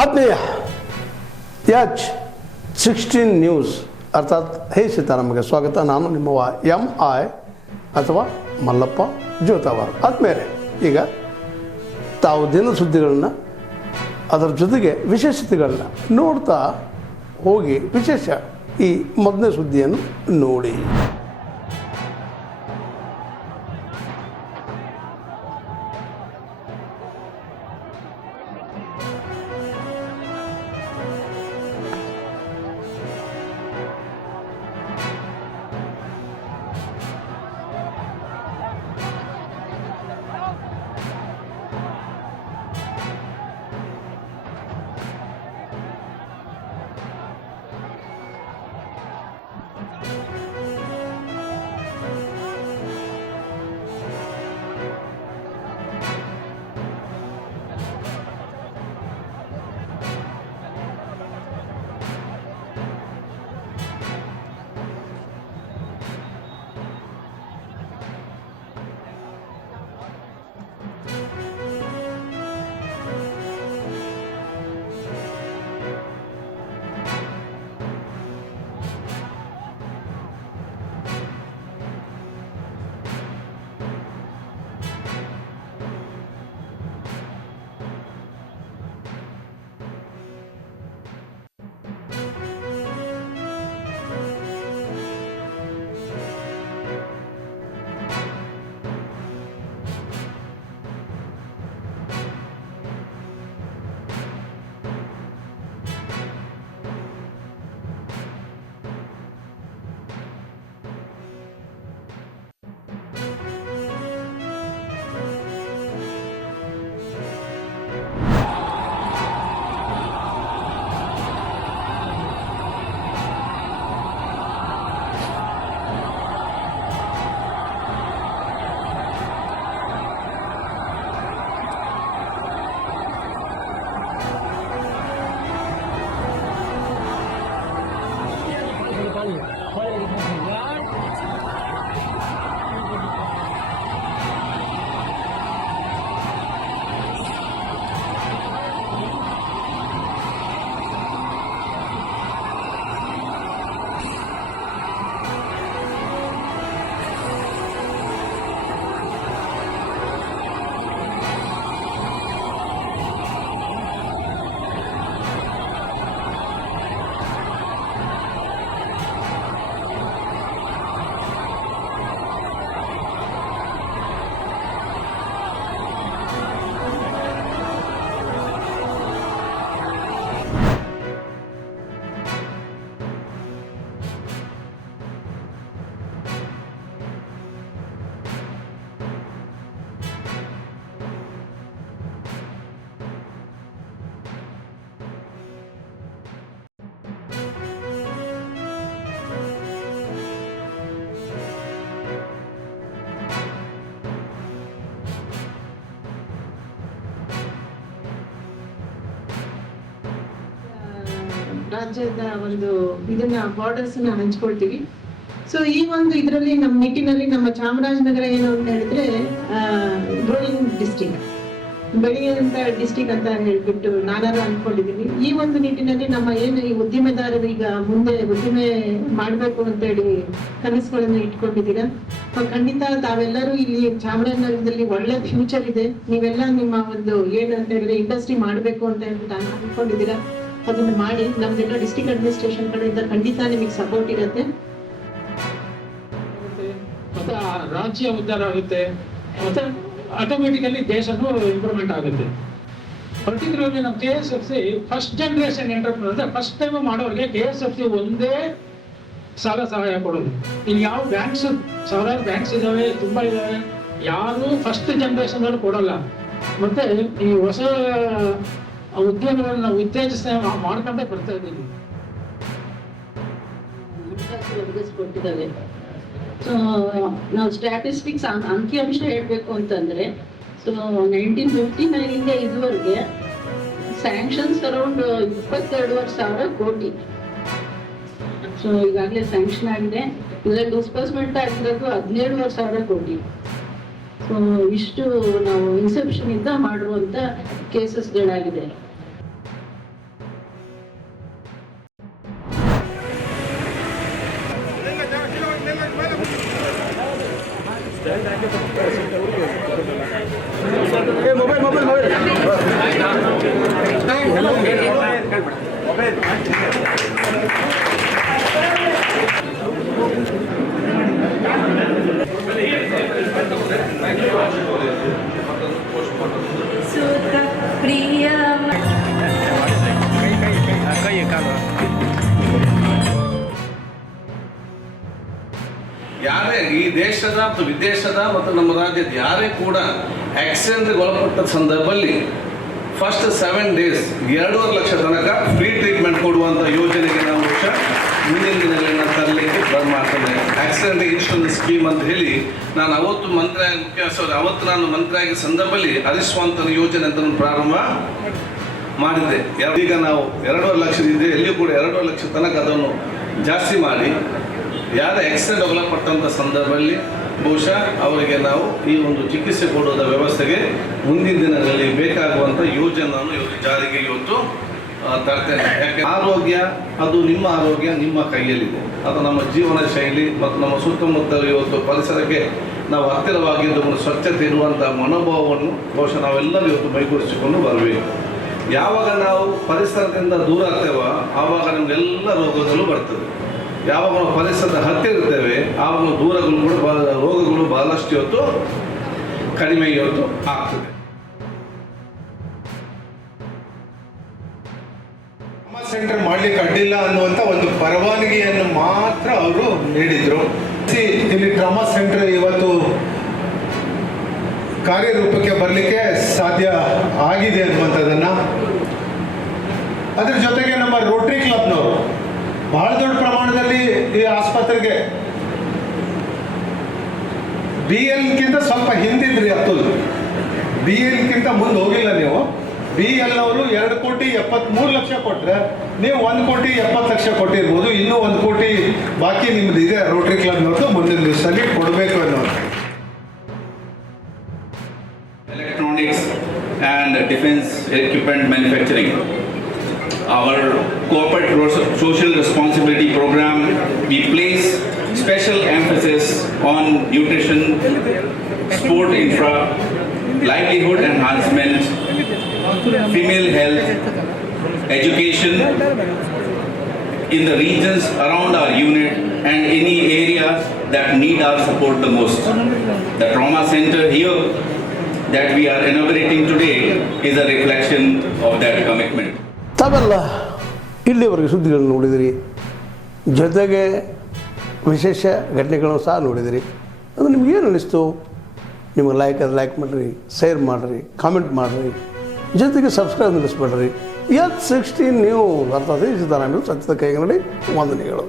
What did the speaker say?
ಆತ್ಮೀಯ H16 news ಅರ್ಥಾತ್ ಹೇ ಸೀತಾರಾಮಗೆ ಸ್ವಾಗತ. ನಾನು ನಿಮ್ಮವ MI ಅಥವಾ ಮಲ್ಲಪ್ಪ ಜೋತಾವರ್. ಆದ್ಮೇಲೆ ಈಗ ತಾವು ದಿನ ಸುದ್ದಿಗಳನ್ನ ಅದರ ಜೊತೆಗೆ ವಿಶೇಷತೆಗಳನ್ನ ನೋಡ್ತಾ ಹೋಗಿ ವಿಶೇಷ ಈ ಮೊದಲನೇ ಸುದ್ದಿಯನ್ನು ನೋಡಿ. ರಾಜ್ಯದ ಒಂದು ಇದನ್ನ ಬಾರ್ಡರ್ಸ್ ನ ಹಂಚ್ಕೊಳ್ತೀವಿ. ಸೊ ಈ ಒಂದು ಇದರಲ್ಲಿ ನಮ್ಮ ನಿಟ್ಟಿನಲ್ಲಿ ನಮ್ಮ ಚಾಮರಾಜನಗರ ಏನು ಅಂತ ಹೇಳಿದ್ರೆ ಗ್ರೋಯಿಂಗ್ ಡಿಸ್ಟ್ರಿಕ್ಟ್, ಬೆಳೆಯುವಂತ ಡಿಸ್ಟ್ರಿಕ್ಟ್ ಅಂತ ಹೇಳ್ಬಿಟ್ಟು ನಾನಾರು ಅನ್ಕೊಂಡಿದೀವಿ. ಈ ಒಂದು ನಿಟ್ಟಿನಲ್ಲಿ ನಮ್ಮ ಏನು ಈ ಉದ್ದಿಮೆದಾರರು ಈಗ ಮುಂದೆ ಉದ್ದಿಮೆ ಮಾಡ್ಬೇಕು ಅಂತ ಹೇಳಿ ಕನಸುಗಳನ್ನು ಇಟ್ಕೊಂಡಿದ್ದೀರಾ. ಖಂಡಿತ ತಾವೆಲ್ಲರೂ ಇಲ್ಲಿ ಚಾಮರಾಜನಗರದಲ್ಲಿ ಒಳ್ಳೆ ಫ್ಯೂಚರ್ ಇದೆ. ನೀವೆಲ್ಲ ನಿಮ್ಮ ಒಂದು ಏನಂತ ಹೇಳಿದ್ರೆ ಇಂಡಸ್ಟ್ರಿ ಮಾಡ್ಬೇಕು ಅಂತ ಹೇಳ್ಬಿಟ್ಟು ಅನ್ಕೊಂಡಿದ್ದೀರಾ. ಅದನ್ನ ಮಾಡಿ ನಮ್ದೆಲ್ಲ ಡಿಸ್ಟ್ರಿಕ್ಟ್ ಅಡ್ಮಿನಿಸ್ಟ್ರೇಷನ್ ಕಡೆಯಿಂದ ಖಂಡಿತ ನಿಮಗೆ ಸಪೋರ್ಟ್ ಇರುತ್ತೆ. ಮತ್ತೆ ರಾಜ್ಯ ಉದ್ಧಾರ ಆಗುತ್ತೆ, ಮತ್ತೆ ಆಟೋಮೆಟಿಕಲಿ ದೇಶನೂ ಇಂಪ್ರೂವ್ಮೆಂಟ್ ಆಗುತ್ತೆ. ಪರ್ಟಿಕ್ಯುಲರ್ಲಿ ನಮ್ಮ KSFC ಫಸ್ಟ್ ಜನರೇಷನ್ ಎಂಟರ್ಪ್ರೈಸ್ ಅಂದ್ರೆ ಫಸ್ಟ್ ಟೈಮ್ ಮಾಡೋರಿಗೆ KSFC ಒಂದೇ ಸಾಲ ಸಹಾಯ ಕೊಡೋದು. ಇನ್ನು ಯಾವ ಬ್ಯಾಂಕ್ಸ್, ಸಾವಿರಾರು ಬ್ಯಾಂಕ್ಸ್ ಇದಾವೆ, ತುಂಬಾ ಇದಾವೆ, ಯಾರು ಫಸ್ಟ್ ಜನರೇಷನ್ ಅಲ್ಲಿ ಕೊಡಲ್ಲ. ಮತ್ತೆ ಈ ಹೊಸ ಉದ್ಯಮಗಳನ್ನ ಉತ್ತೇಜಿಸ ಮಾಡ್ಕೊಂಡೇ ಬರ್ತಾ ಇದ್ದೀವಿ. ಒದಗಿಸ್ಕೊಟ್ಟಿದ್ದಾವೆ. ಸೊ ನಾವು ಸ್ಟ್ಯಾಟಿಸ್ಟಿಕ್ಸ್ ಅಂಕಿಅಂಶ ಹೇಳ್ಬೇಕು ಅಂತಂದ್ರೆ, ಸೊ 1959 ಇದುವರೆಗೆ ಸ್ಯಾಂಕ್ಷನ್ಸ್ ಅರೌಂಡ್ 22,500 ಕೋಟಿ. ಸೊ ಈಗಾಗಲೇ ಸ್ಯಾಂಕ್ಷನ್ ಆಗಿದೆ. ಇದರಲ್ಲಿ ಡಿಸ್ಬರ್ಸ್ಮೆಂಟ್ ಆಗಿರೋದು 17,500 ಕೋಟಿ. ಸೊ ಇಷ್ಟು ನಾವು ಇನ್ಸೆಪ್ಷನ್ ಇಂದ ಮಾಡುವಂತ ಕೇಸಸ್ಗಳಾಗಿದೆ. ಸುತ ಪ್ರಿಯ ಯಾರೇ ಈ ದೇಶದ ಮತ್ತು ವಿದೇಶದ ಮತ್ತು ನಮ್ಮ ರಾಜ್ಯದ ಯಾರೇ ಕೂಡ ಆಕ್ಸಿಡೆಂಟ್ಗೆ ಒಳಪಟ್ಟ ಸಂದರ್ಭದಲ್ಲಿ ಫಸ್ಟ್ 7 days 2.5 ಲಕ್ಷ ತನಕ ಫ್ರೀ ಟ್ರೀಟ್ಮೆಂಟ್ ಕೊಡುವಂಥ ಯೋಜನೆಗೆ ನಾವು ಮುಂದಿನ ದಿನಗಳನ್ನ ತರಲಿಕ್ಕೆ ಬಂದ್ ಮಾಡ್ತೇನೆ. ಆಕ್ಸಿಡೆಂಟ್ ಇನ್ಶೂರೆನ್ಸ್ ಸ್ಕೀಮ್ ಅಂತ ಹೇಳಿ ನಾನು ಅವತ್ತು ಅವತ್ತು ನಾನು ಮಂತ್ರಿ ಆಗಿದ್ದ ಸಂದರ್ಭದಲ್ಲಿ ಹರಿಸ್ವಂತನ ಯೋಜನೆ ಅಂತ ಪ್ರಾರಂಭ ಮಾಡಿದ್ದೆ. ಈಗ ನಾವು 2.5 ಲಕ್ಷದಿದೆ, ಎಲ್ಲಿಯೂ ಕೂಡ 2.5 ಲಕ್ಷ ತನಕ ಅದನ್ನು ಜಾಸ್ತಿ ಮಾಡಿ ಯಾರು ಆಕ್ಸಿಡೆಂಟ್ ಒಳಪಟ್ಟಂಥ ಸಂದರ್ಭದಲ್ಲಿ ಬಹುಶಃ ಅವರಿಗೆ ನಾವು ಈ ಒಂದು ಚಿಕಿತ್ಸೆ ಕೊಡುವುದ ವ್ಯವಸ್ಥೆಗೆ ಮುಂದಿನ ದಿನಗಳಲ್ಲಿ ಬೇಕಾಗುವಂಥ ಯೋಜನೆಯನ್ನು ಇವತ್ತು ಜಾರಿಗೆ ಇವತ್ತು ತರ್ತೇನೆ. ಯಾಕೆ ಆರೋಗ್ಯ ಅದು ನಿಮ್ಮ ಆರೋಗ್ಯ ನಿಮ್ಮ ಕೈಯಲ್ಲಿದೆ. ಅದು ನಮ್ಮ ಜೀವನ ಶೈಲಿ ಮತ್ತು ನಮ್ಮ ಸುತ್ತಮುತ್ತ ಇವತ್ತು ಪರಿಸರಕ್ಕೆ ನಾವು ಹತ್ತಿರವಾಗಿದ್ದು ಸ್ವಚ್ಛತೆ ಇರುವಂಥ ಮನೋಭಾವವನ್ನು ಬಹುಶಃ ನಾವೆಲ್ಲರೂ ಇವತ್ತು ಮೈಗೂಡಿಸಿಕೊಂಡು ಬರಬೇಕು. ಯಾವಾಗ ನಾವು ಪರಿಸರದಿಂದ ದೂರ ಆಗ್ತೇವೋ ಆವಾಗ ನಮಗೆಲ್ಲ ರೋಗಗಳು ಬರ್ತದೆ. ಯಾವಾಗ ನಾವು ಪರಿಸರದ ಹತ್ತಿರ ಇರ್ತೇವೆ ಆವಾಗ ದೂರಗಳು ಕೂಡ ರೋಗಗಳು ಬಹಳಷ್ಟು ಇವತ್ತು ಕಡಿಮೆ ಇವತ್ತು ಆಗ್ತದೆ. ಟ್ರಾಮಾ ಸೆಂಟರ್ ಮಾಡ್ಲಿಕ್ಕೆ ಅಡ್ಡಿಲ್ಲ ಅನ್ನುವಂಥ ಒಂದು ಪರವಾನಗಿಯನ್ನು ಮಾತ್ರ ಅವರು ನೀಡಿದ್ರು. ಇಲ್ಲಿ ಟ್ರಾಮಾ ಸೆಂಟರ್ ಇವತ್ತು ಕಾರ್ಯರೂಪಕ್ಕೆ ಬರಲಿಕ್ಕೆ ಸಾಧ್ಯ ಆಗಿದೆ ಅನ್ನುವಂಥದ್ದನ್ನು, ಅದ್ರ ಜೊತೆಗೆ ನಮ್ಮ ರೋಟರಿ ಕ್ಲಬ್ನವರು ಬಹಳ ದೊಡ್ಡ ಪ್ರಮಾಣದಲ್ಲಿ ಈ ಆಸ್ಪತ್ರೆಗೆ BL ಸ್ವಲ್ಪ ಹಿಂದಿದ್ರಿ ಹತ್ತದು, BL ಮುಂದೆ ಹೋಗಿಲ್ಲ ನೀವು. BL ಅವರು 2,73,00,000 ಕೊಟ್ಟರೆ ನೀವು 1,70,00,000 ಕೊಟ್ಟಿರ್ಬೋದು. ಇನ್ನೂ 1 ಕೋಟಿ ಬಾಕಿ ನಿಮ್ದು ಇದೆ ರೋಟರಿ ಕ್ಲಬ್ನವ್ರದ್ದು, ಮುಂದಿನ ದಿವಸದಲ್ಲಿ ಕೊಡಬೇಕು ಅನ್ನೋದು. Electronics and defense equipment manufacturing. Our corporate social responsibility program, we place special emphasis on nutrition, sport infra, livelihood enhancement, female health, education in the regions around our unit and any areas that need our support the most. The trauma center here that we are inaugurating today is a reflection of that commitment. ತಾವೆಲ್ಲ ಇಲ್ಲಿವರೆಗೆ ಸುದ್ದಿಗಳನ್ನು ನೋಡಿದಿರಿ, ಜೊತೆಗೆ ವಿಶೇಷ ಘಟನೆಗಳನ್ನು ಸಹ ನೋಡಿದಿರಿ. ಅದು ನಿಮ್ಗೇನು ಅನ್ನಿಸ್ತು? ನಿಮಗೆ ಲೈಕ್ ಮಾಡಿರಿ, ಶೇರ್ ಮಾಡಿರಿ, ಕಾಮೆಂಟ್ ಮಾಡಿರಿ, ಜೊತೆಗೆ ಸಬ್ಸ್ಕ್ರೈಬ್ ನಿಲ್ಲಿಸ್ಬೇಡ್ರಿ. H16 ನ್ಯೂಸ್ ಅರ್ಥಾತ್ ಸಿದ್ದರಾಮಯ್ಯ ಸತ್ಯದ ಕೈಗನ್ನಡಿ ವಂದನೆಗಳು.